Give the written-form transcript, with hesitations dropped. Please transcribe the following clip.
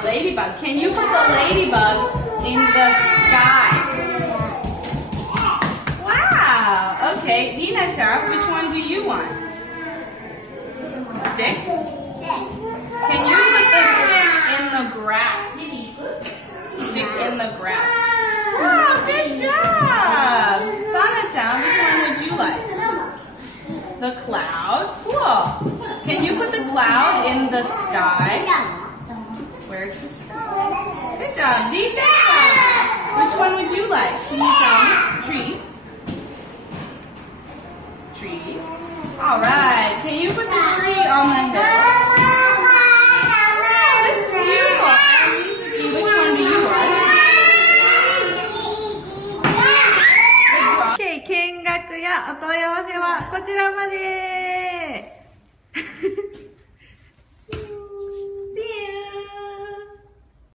a ladybug. Can you put the ladybug in the sky? Wow. Okay, Nina-chan, which one do you want? Stick? Can you put the stick in the grass? Stick in the grass. Wow, good job. Sana-chan, which one would you like? The cloud? Cool. Can you put the cloud in the sky? Where's the sky? Good job. Lisa, which one would you like? Can you tell me? Tree. Tree. All right. Can you put the tree on the hill?